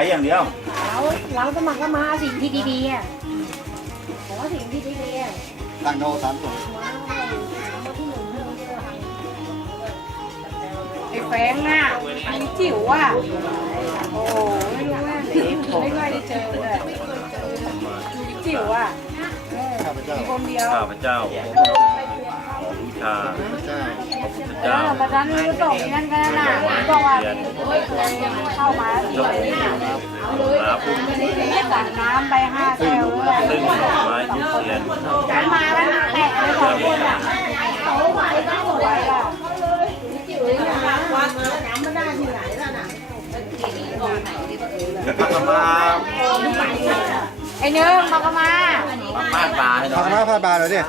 ายอย่างเดียว เราเราสมัครก็มาสิ่งที่ดีๆอะขอสิ่งที่ดีๆอะตั้งโนสามถุงว้าวมาที่หนึ่งเรื่องเดียวค่ะไอ้แฟงน่ะไอ้จิ๋วอะโอ้ไม่รู้ว่าไม่ค่อยได้เจอเลยจิ๋วอะข้าพเจ้ามีคนเดียวข้าพเจ้าขอบูชา เจ้าพระพุทธเอเจ้าอมาดันนี่ก็ส่งนั่นกันน่ะบอกว่าเข้ามาที่ไหนเนี่ยลาพุ่มสั่งน้ำไปห้าแก้วเลยซึ่งดอกไม้ทูบเทียนฉันมาแล้วแตะเลยสองคนอะสวยอะพระมาไอ้เนื้อมากมาบ้านตาให้หน่อยมาผ้าบาเลยดิ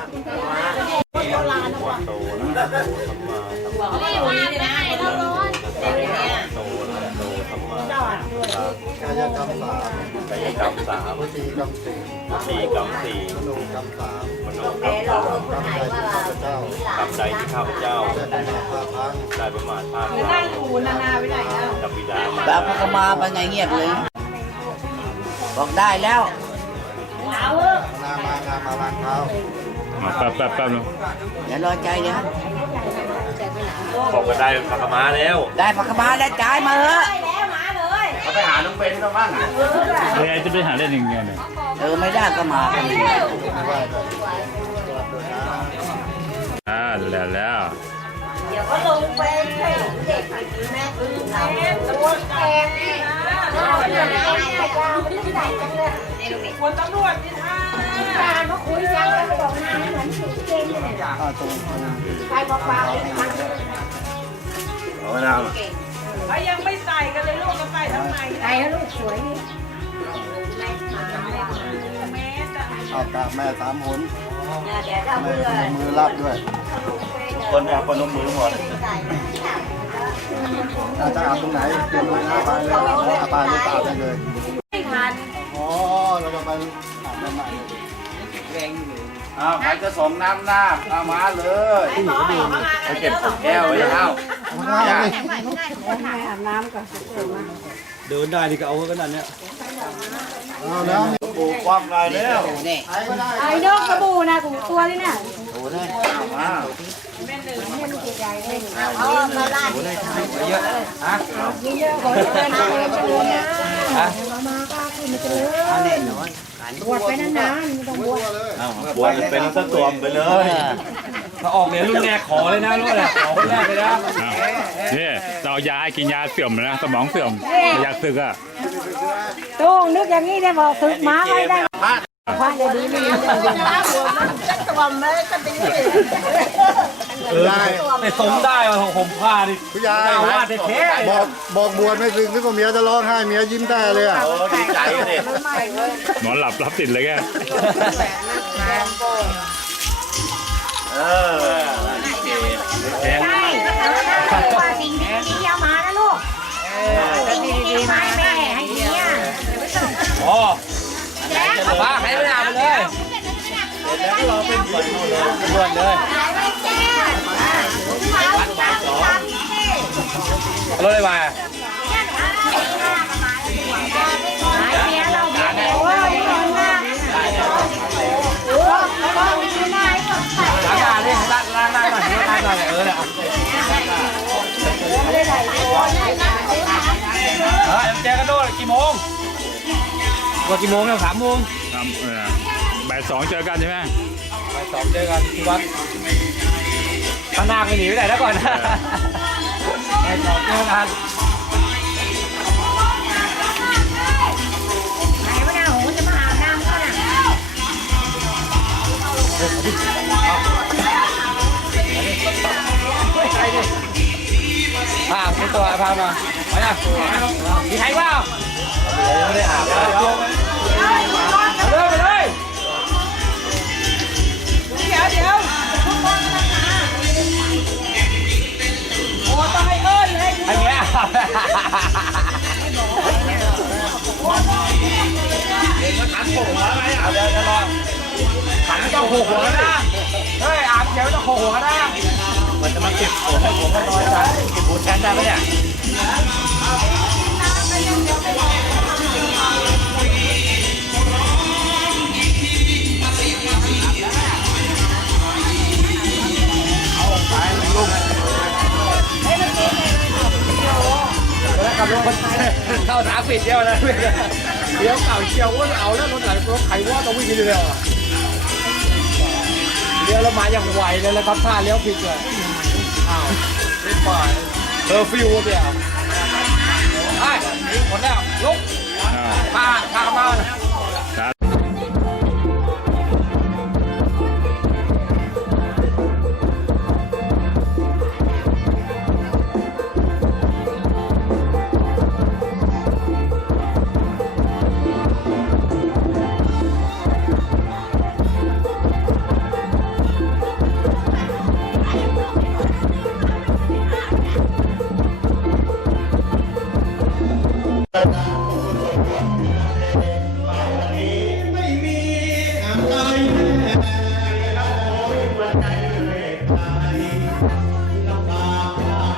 กายกรรมสามวิธีกรรมสี่สีกรรมสี่มโนกรรมสามมโนกรรมสามกรรมใดที่ข้าพเจ้ากรรมใดที่ข้าพเจ้าได้ประมาทพลาดพลั้งได้ประมาทพลาดพนั่ลั้งงอยู่นานาไปไหนอะกับบิดาแล้วพระกมาไปไงเงียบเลย บอกได้แล้วนามานามาล้างเท้าแป๊บแป๊บแป๊บนึงเดี๋ยวรอใจเดี๋ยวบอกก็ได้พระมาแล้ว ได้พระกมาแล้วจ่ายมาเถอะเขา ไปหาน้องเบนเขาบ้างอะเฮ้ยจะไปหาเล่นยังไงเนี่ยเออไม่ได้ก็มากันไม่ไหวเลยตรวจด้วยนะอ่าแล้วแล้วคนตำรวจนี่ท่าการเขาคุยกันแล้วก็บอกนายเหมือนสีเก่งเลยอ่าตรงตรงใครบอกเปล่ามันเอาไว้แล้ว เขายังไม่ใส่กันเลยลูกจะใส่ทำไมใครให้ลูกสวยนี่แม่จะเอากราบแม่สามหนแม่มือรับด้วยคนแบบคนลงมือหมดถ้าจะอาบตรงไหนเตรียมเลยนะไปเลยอาบไปเลยอาบได้เลยไม่ทันอ๋อแล้วก็ไปอาบใหม่เลย อ้าวใครจะส่งน้ำหน้าเอามาเลยไปเก็บแก้วไว้เอาเอามาเลยอาบน้ำก่อนเดินได้นี่ก็เอาขนาดเนี้ยเอาแล้วปลูกกว้างเลยแล้วนี่ใครก็ได้ไอ้นกกระบูนะถูตัวนี่น่ะโอ้เลยเอามาเอาแน่นอ นบวชไปนานๆไม่ต้องบวชเอาบวชเป็นสักตัวไปเลยถ้าออกเนี่ยรุ่นแรกขอเลยนะรุ่นแรกขอคนแรกเลยนะอ้าวนี่เราเอายาให้กินยาเสื่อมนะสมองเสื่อมไม่อยากสึกอะตู้นึกอย่างนี้ได้บอกถึกม้าไว้ได้พระจะดีไม่ดี เออแต่สมได้ว่าผมผ้านี่ผู้ใหญ่เจ้าว่าแท้ๆบอกบอกบวชไม่ถึงนึกว่าเมียจะร้องไห้เมียยิ้มได้เลยอะโอ้ดีใจเลยนอนหลับรับติดเลยแกเออใช่ว่าสิ่งดีๆเอามานะลูกสิ่งดีๆมาให้แม่ให้เมียอ๋อแจ๊คป้าใครไม่เอาไปเลยเพื่อนเลยรถอะไรมาเมียเราเมีย ราโอ้ยคนน่ะล้างหน้าดิล้างล้างหน้าหน่อยล้างหน้าหน่อยเออเนี่ยเออเจอกันด้วยกี่โมงว่ากี่โมงเนี่ยสามโมงทำเออบ่ายสองเจอกันใช่ไหมไปสองเจอกันที่วัดข้างหน้าไปหนีไปไหนแล้วก่อนนะ ไปสองเจอกันไหนวะเนี่ยโหจะมาอาบ ไอ้เนี้ยเอาเดี๋ยวจะรอขันต้องโขกหัวนะเฮ้ยอาบเดี๋ยวจะโขกหัวนะมันจะมาเก็บผมให้ผมก็น้อยใจเก็บหัวแทนได้ไหมเนี่ย ปิดเดียวนะเดี๋ยวเก่าเชียวว่าเอาแล้วรถไหนรถไขว่าต้องวิ่งเร็วเลี้ยวแล้วมาอย่างไวเลยแล้วครับท่าเลี้ยวผิดเลยอ้าวไม่ปล่อยเออฟิวเดียวไอ้หมดแล้วลุกอ่าพาพามา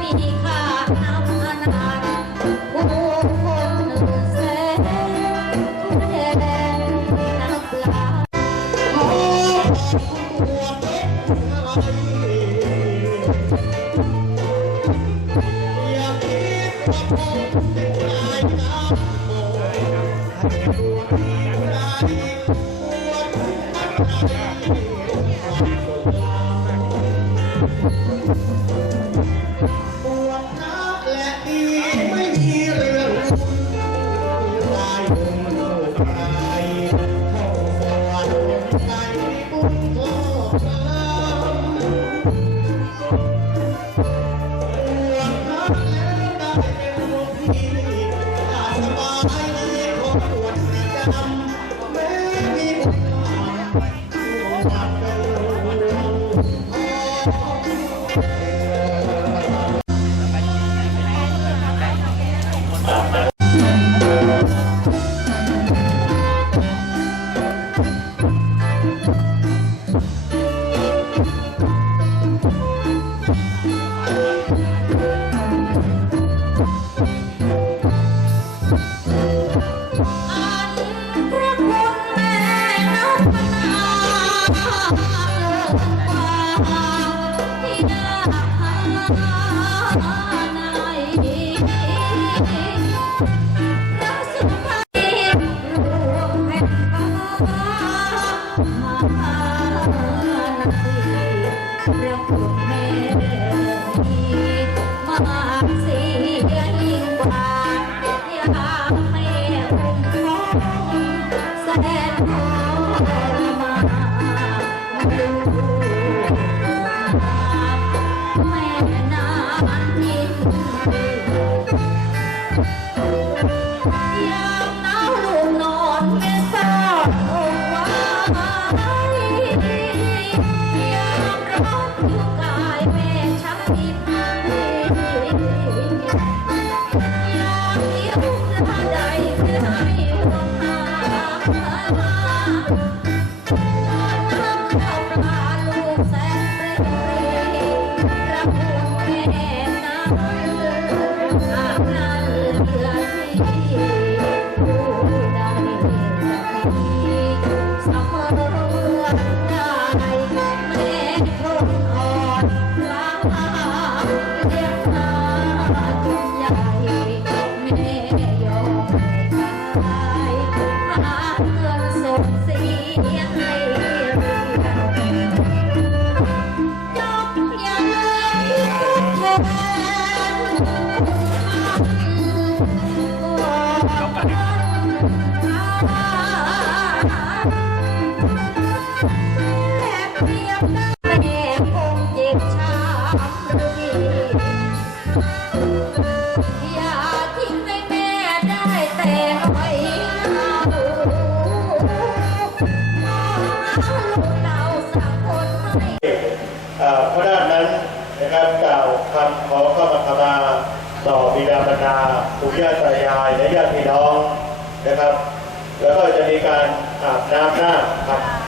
มีค่านำอนา อั ล่าวคำขอเข้ามาขมาต่อบิดามารดาปู่ย่าตายายและญาติพี่น้องนะครับ แล้วก็จะมีการอาบน้ำหน้าครับ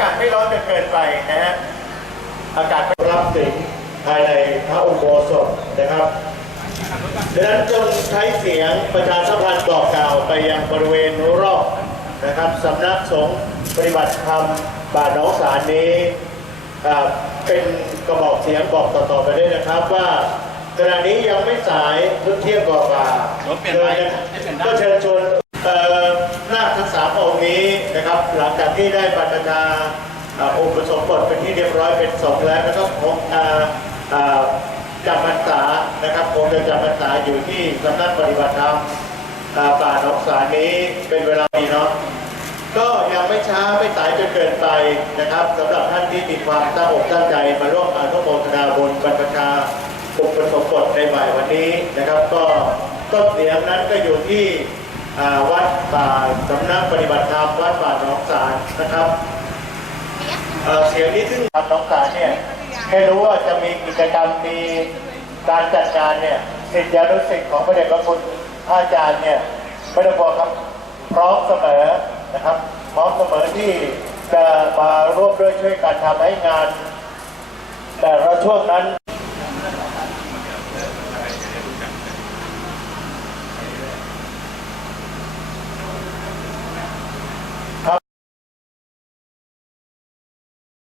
ากาศไม่ร้อนจนเกินไปนะฮะอากาศไม่รับสิ่งภายในพระอุโบสถนะครับดังนั้นจงใช้เสียงประชาสัมพันธ์บอกกล่าวไปยังบริเวณรอบนะครับสำนักสงฆ์ปฏิบัติธรรมบาทหน้องสารนี้อ่าเป็นกระบอกเสียงบอกต่อๆไปด้วยนะครับว่าขณะนี้ยังไม่สายเพิ่งเที่ยงกว่าๆรถเปลี่ยนไปให้เปลี่ยนได้ก็เชิญชวนเอ่อ นาคทั้งสามองค์นี้นะครับ หลังจากที่ได้บรรพชาองค์ประสมบทเป็นที่เรียบร้อยเป็นสงฆ์แล้วนะครับคงอ่าอ่าจำพรรษานะครับคงจะจำพรรษาอยู่ที่สำนักปฏิบัติธรรมป่าหนองสารนี้เป็นเวลาดีเนาะก็ยังไม่ช้าไม่สายจนเกินไปนะครับสำหรับท่านที่มีความตั้งอกตั้งใจมาร่วมอนุโมทนาบุญบรรพชาอุปสมบทในบ่ายวันนี้นะครับ ก็ต้นเสียงนั้นก็อยู่ที่ วัดป่าสำนักปฏิบัติธรรมวัดป่าหนองสารนะครับเอ่อเสียงนี้ซึ่งทำหนองสารเนี่ยให้รู้ว่าจะมีกิจกรรมมีการจัดงานเนี่ยสิทธิอนุสิทธิ์ของพระเดชพระคุณอาจารย์เนี่ยไม่ต้องบอกครับพร้อมเสมอนะครับพร้อมเสมอที่จะมาร่วมด้วยช่วยกันทำให้งาน แต่ละช่วงนั้น